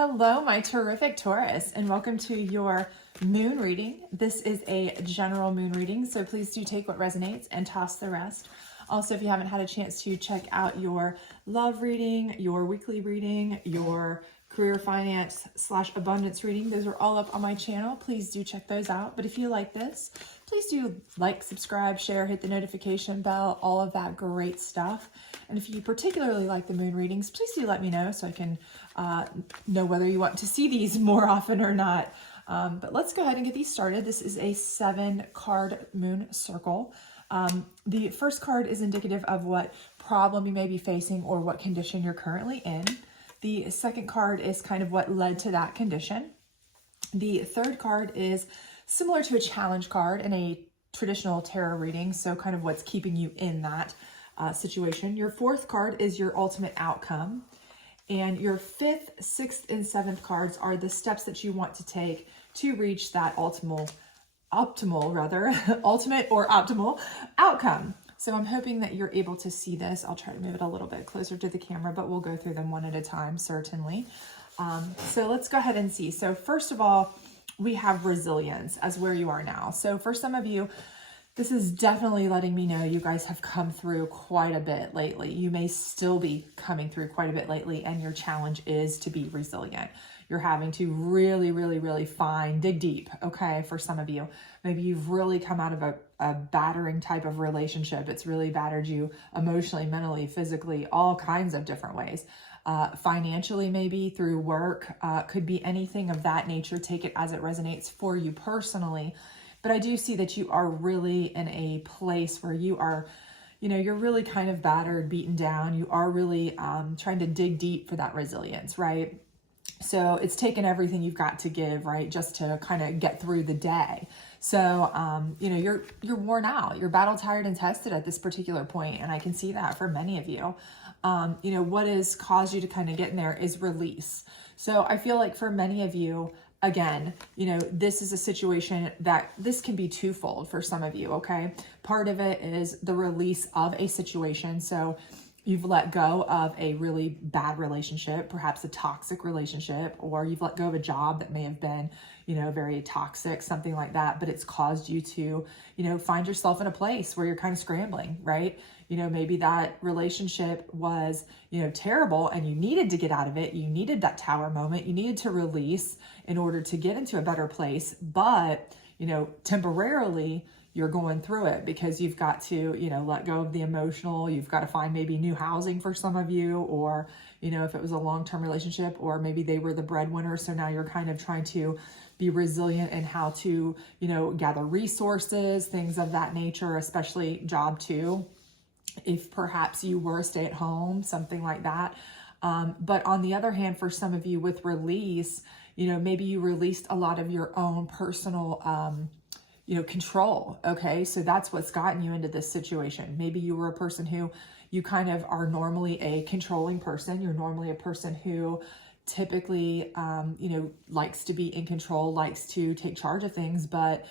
Hello, my terrific Taurus, and welcome to your moon reading. This is a general moon reading, so please do take what resonates and toss the rest. Also, if you haven't had a chance to check out your love reading, your weekly reading, your career finance / abundance reading, those are all up on my channel. Please do check those out. But if you like this, please do like, subscribe, share, hit the notification bell, all of that great stuff. And if you particularly like the moon readings, please do let me know so I can know whether you want to see these more often or not. But let's go ahead and get these started. This is a 7-card moon circle. The first card is indicative of what problem you may be facing or what condition you're currently in. The second card is kind of what led to that condition. The third card is similar to a challenge card in a traditional tarot reading, so kind of what's keeping you in that situation. Your fourth card is your ultimate outcome. And your fifth, sixth, and seventh cards are the steps that you want to take to reach that ultimate or optimal outcome. So I'm hoping that you're able to see this. I'll try to move it a little bit closer to the camera, but we'll go through them one at a time, certainly. So let's go ahead and see. So first of all, we have resilience as where you are now. So for some of you, this is definitely letting me know you guys have come through quite a bit lately. You may still be coming through quite a bit lately, and your challenge is to be resilient. You're having to really, really, really dig deep, okay, for some of you. Maybe you've really come out of a battering type of relationship. It's really battered you emotionally, mentally, physically, all kinds of different ways. Financially, maybe through work, could be anything of that nature. Take it as it resonates for you personally. But I do see that you are really in a place where you are, you're really kind of battered, beaten down. You are really trying to dig deep for that resilience, right? So it's taken everything you've got to give, right, just to kind of get through the day. So, you're worn out. You're battle tired and tested at this particular point, and I can see that for many of you. What has caused you to kind of get in there is release. So I feel like for many of you, again, this is a situation that this can be twofold for some of you, okay? Part of it is the release of a situation. So you've let go of a really bad relationship, perhaps a toxic relationship, or you've let go of a job that may have been, very toxic, something like that, but it's caused you to, find yourself in a place where you're kind of scrambling, right? Maybe that relationship was, terrible and you needed to get out of it. You needed that tower moment. You needed to release in order to get into a better place. But, temporarily you're going through it because you've got to, let go of the emotional. You've got to find maybe new housing for some of you, or, if it was a long-term relationship, or maybe they were the breadwinner. So now you're kind of trying to be resilient in how to, gather resources, things of that nature, especially job too. If perhaps you were a stay-at-home, something like that. But on the other hand, for some of you with release, maybe you released a lot of your own personal, control. Okay. So that's what's gotten you into this situation. Maybe you were a person who you kind of are normally a controlling person. You're normally a person who typically, likes to be in control, likes to take charge of things, but,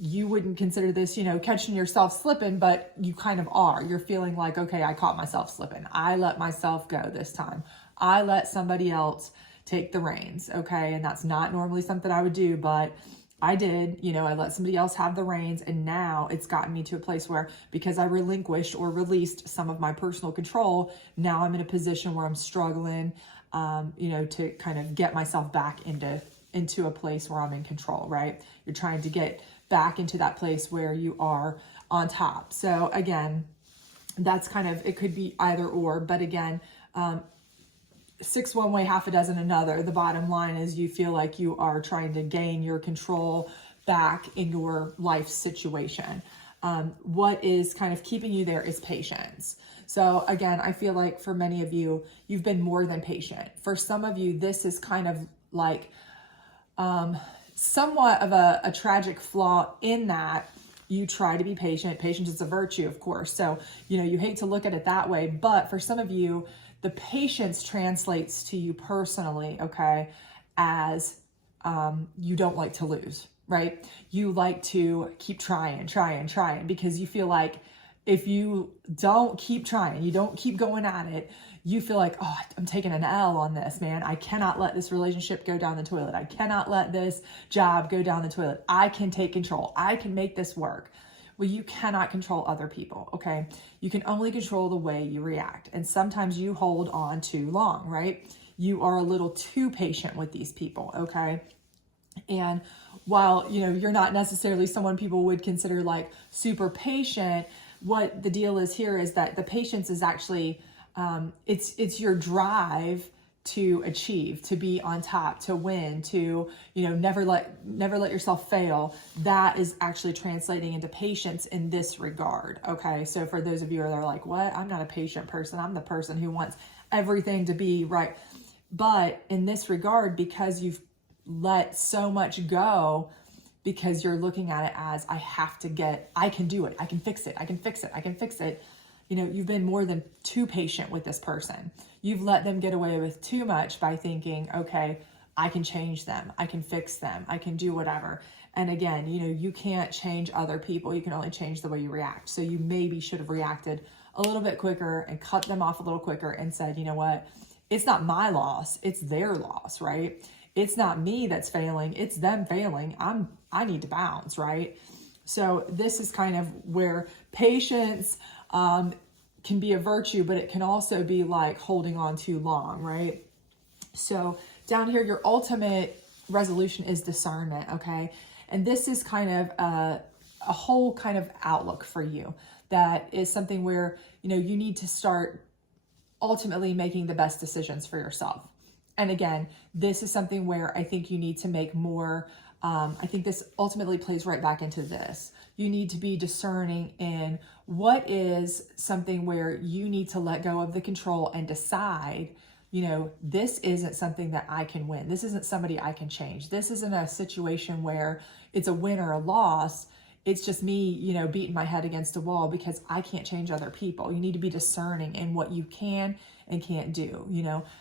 you wouldn't consider this, catching yourself slipping, but you kind of are. You're feeling like, okay, I caught myself slipping. I let myself go this time. I let somebody else take the reins. Okay. And that's not normally something I would do, but I did, I let somebody else have the reins, and now it's gotten me to a place where, because I relinquished or released some of my personal control, now I'm in a position where I'm struggling, to kind of get myself back into a place where I'm in control, right? You're trying to get back into that place where you are on top. So again, that's kind of, it could be either or, but again, 6 one way, half a dozen another. The bottom line is you feel like you are trying to gain your control back in your life situation. What is kind of keeping you there is patience. So again, I feel like for many of you, you've been more than patient. For some of you, this is kind of like somewhat of a tragic flaw in that you try to be patient. Patience is a virtue, of course. So, you hate to look at it that way, but for some of you, the patience translates to you personally, okay, as you don't like to lose, right? You like to keep trying because you feel like If you don't keep trying, you don't keep going at it, you feel like, oh, I'm taking an L on this, man. I cannot let this relationship go down the toilet. I cannot let this job go down the toilet. I can take control. I can make this work. Well, you cannot control other people, okay? You can only control the way you react. And sometimes you hold on too long, right? You are a little too patient with these people, okay? And while, you're not necessarily someone people would consider like super patient, what the deal is here is that the patience is actually, it's your drive to achieve, to be on top, to win, to, never let yourself fail. That is actually translating into patience in this regard. Okay. So for those of you that are like, what? I'm not a patient person. I'm the person who wants everything to be right. But in this regard, because you've let so much go, because you're looking at it as I can do it. I can fix it. I can fix it. You've been more than too patient with this person. You've let them get away with too much by thinking, okay, I can change them. I can fix them. I can do whatever. And again, you can't change other people. You can only change the way you react. So you maybe should have reacted a little bit quicker and cut them off a little quicker and said, you know what? It's not my loss. It's their loss, right? It's not me that's failing. It's them failing. I need to bounce, right? So this is kind of where patience can be a virtue, but it can also be like holding on too long, right? So down here, your ultimate resolution is discernment, okay? And this is kind of a whole kind of outlook for you. That is something where, you need to start ultimately making the best decisions for yourself. And again, this is something where I think you need to make more, I think this ultimately plays right back into this. You need to be discerning in what is something where you need to let go of the control and decide, this isn't something that I can win. This isn't somebody I can change. This isn't a situation where it's a win or a loss. It's just me, beating my head against a wall because I can't change other people. You need to be discerning in what you can and can't do,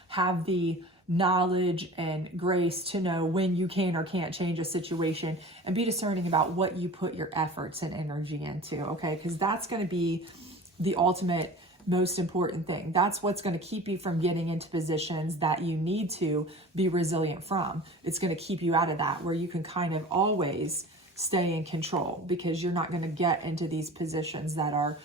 have the knowledge and grace to know when you can or can't change a situation, and be discerning about what you put your efforts and energy into, okay? Because that's going to be the ultimate most important thing. That's what's going to keep you from getting into positions that you need to be resilient from. It's going to keep you out of that, where you can kind of always stay in control, because you're not going to get into these positions that are,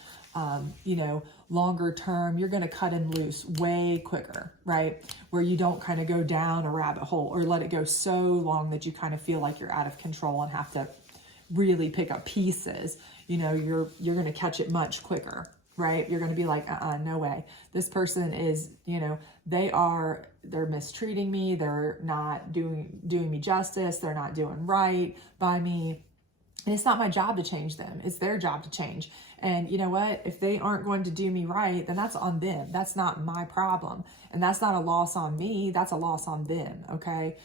longer term. You're going to cut and loose way quicker, right? Where you don't kind of go down a rabbit hole or let it go so long that you kind of feel like you're out of control and have to really pick up pieces. You're going to catch it much quicker, right? You're going to be like, no way. This person is, they're mistreating me. They're not doing me justice. They're not doing right by me. And it's not my job to change them. It's their job to change. And you know what? If they aren't going to do me right, then that's on them. That's not my problem. And that's not a loss on me. That's a loss on them. Okay.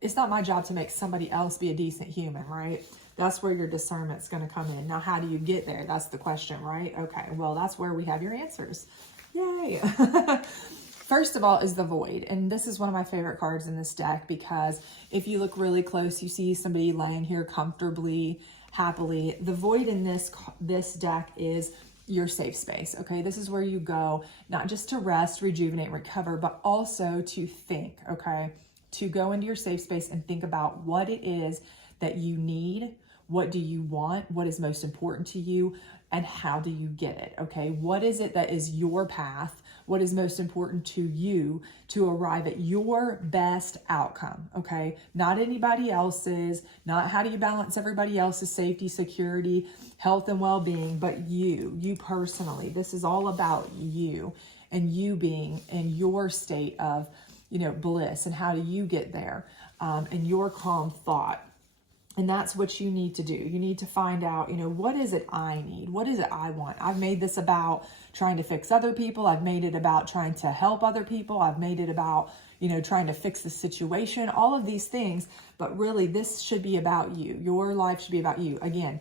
It's not my job to make somebody else be a decent human, right? That's where your discernment's going to come in. Now, how do you get there? That's the question, right? Okay. Well, that's where we have your answers. Yay. First of all is the Void. And this is one of my favorite cards in this deck, because if you look really close, you see somebody laying here comfortably, happily. The Void in this deck is your safe space, okay? This is where you go, not just to rest, rejuvenate, recover, but also to think, okay? To go into your safe space and think about what it is that you need, what do you want, what is most important to you, and how do you get it, okay? What is it that is your path? What is most important to you to arrive at your best outcome, okay? Not anybody else's, not how do you balance everybody else's safety, security, health, and well-being, but you personally. This is all about you and you being in your state of, bliss, and how do you get there, and your calm thought. And that's what you need to do. You need to find out, what is it I need? What is it I want? I've made this about trying to fix other people. I've made it about trying to help other people. I've made it about, trying to fix the situation, all of these things. But really, this should be about you. Your life should be about you. Again,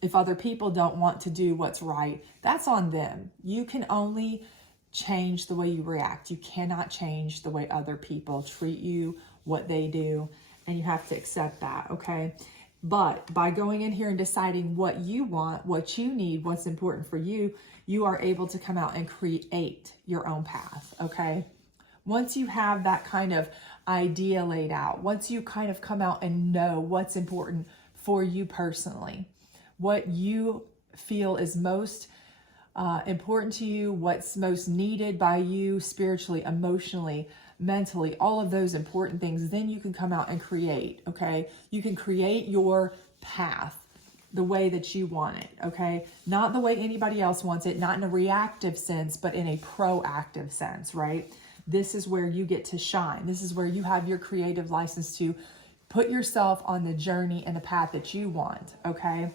if other people don't want to do what's right, that's on them. You can only change the way you react. You cannot change the way other people treat you, what they do, and you have to accept that, okay? But by going in here and deciding what you want, what you need, what's important for you, you are able to come out and create your own path, okay? Once you have that kind of idea laid out, once you kind of come out and know what's important for you personally, what you feel is most important to you, what's most needed by you spiritually, emotionally, mentally, all of those important things, then you can come out and create, okay? You can create your path the way that you want it, okay? Not the way anybody else wants it, not in a reactive sense, but in a proactive sense, right? This is where you get to shine. This is where you have your creative license to put yourself on the journey and the path that you want, okay?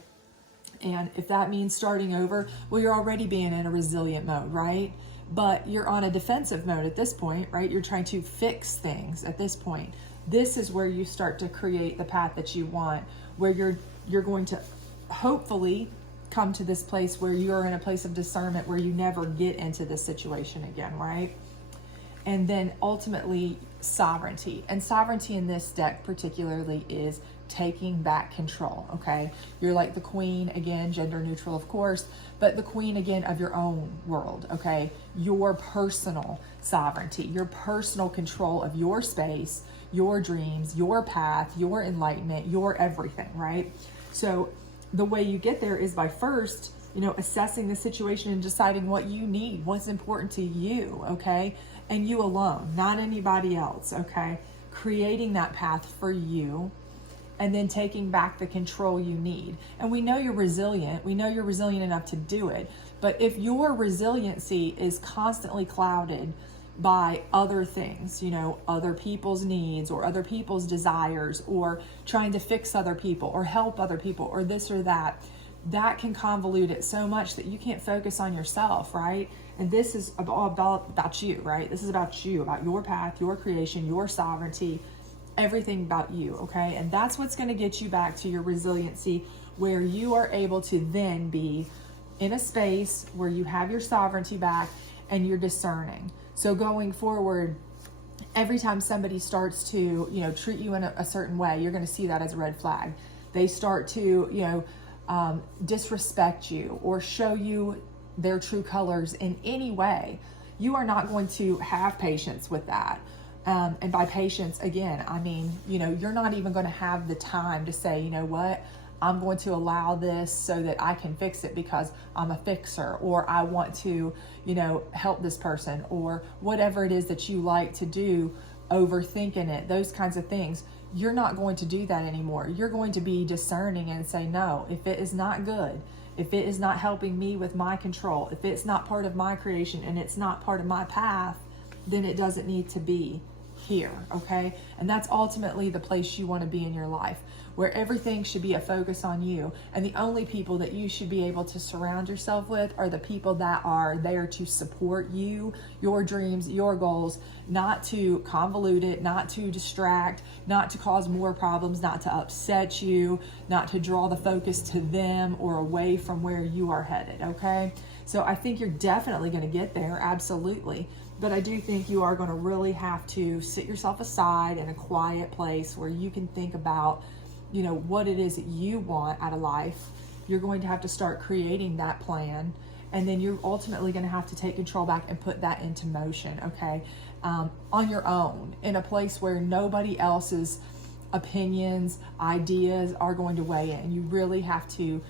And if that means starting over, well, you're already being in a resilient mode, right? But you're on a defensive mode at this point, right? You're trying to fix things at this point. This is where you start to create the path that you want, where you're going to hopefully come to this place where you're in a place of discernment where you never get into this situation again, right? And then ultimately sovereignty. And sovereignty in this deck particularly is taking back control, okay? You're like the queen, again, gender neutral, of course, but the queen, again, of your own world, okay? Your personal sovereignty, your personal control of your space, your dreams, your path, your enlightenment, your everything, right? So the way you get there is by first, assessing the situation and deciding what you need, what's important to you, okay? And you alone, not anybody else, okay? Creating that path for you, and then taking back the control you need. And we know you're resilient. We know you're resilient enough to do it. But if your resiliency is constantly clouded by other things, other people's needs or other people's desires or trying to fix other people or help other people or this or that, that can convolute it so much that you can't focus on yourself, right? And this is all about you, right? This is about you, about your path, your creation, your sovereignty, everything about you, okay? And that's what's going to get you back to your resiliency, where you are able to then be in a space where you have your sovereignty back and you're discerning. So going forward, every time somebody starts to, treat you in a certain way, you're going to see that as a red flag. They start to, disrespect you or show you their true colors in any way. You are not going to have patience with that. And by patience, again, I mean, you're not even going to have the time to say, you know what, I'm going to allow this so that I can fix it because I'm a fixer, or I want to, help this person, or whatever it is that you like to do, overthinking it, those kinds of things. You're not going to do that anymore. You're going to be discerning and say, no, if it is not good, if it is not helping me with my control, if it's not part of my creation and it's not part of my path, then it doesn't need to be here, okay? And that's ultimately the place you want to be in your life, where everything should be a focus on you. And the only people that you should be able to surround yourself with are the people that are there to support you, your dreams, your goals, not to convolute it, not to distract, not to cause more problems, not to upset you, not to draw the focus to them or away from where you are headed, okay? So I think you're definitely going to get there, absolutely. But I do think you are going to really have to sit yourself aside in a quiet place where you can think about, what it is that you want out of life. You're going to have to start creating that plan. And then you're ultimately going to have to take control back and put that into motion, okay? On your own, in a place where nobody else's opinions, ideas are going to weigh in. You really have to,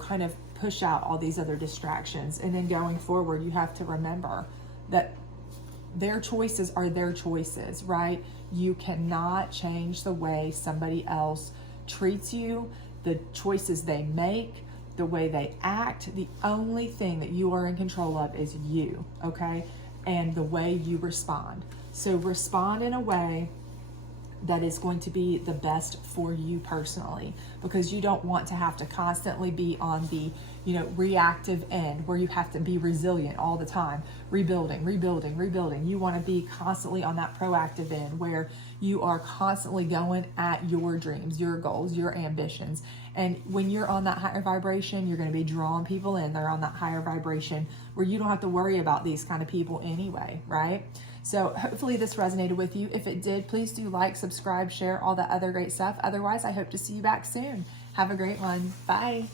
kind of push out all these other distractions. And then going forward, you have to remember that their choices are their choices, right? You cannot change the way somebody else treats you, the choices they make, the way they act. The only thing that you are in control of is you, okay? And the way you respond. So respond in a way that is going to be the best for you personally, because you don't want to have to constantly be on the reactive end where you have to be resilient all the time, rebuilding, rebuilding, rebuilding. You want to be constantly on that proactive end where you are constantly going at your dreams, your goals, your ambitions. And when you're on that higher vibration, you're going to be drawing people in. They're on that higher vibration where you don't have to worry about these kind of people anyway, right? So hopefully this resonated with you. If it did, please do like, subscribe, share, all that other great stuff. Otherwise, I hope to see you back soon. Have a great one. Bye.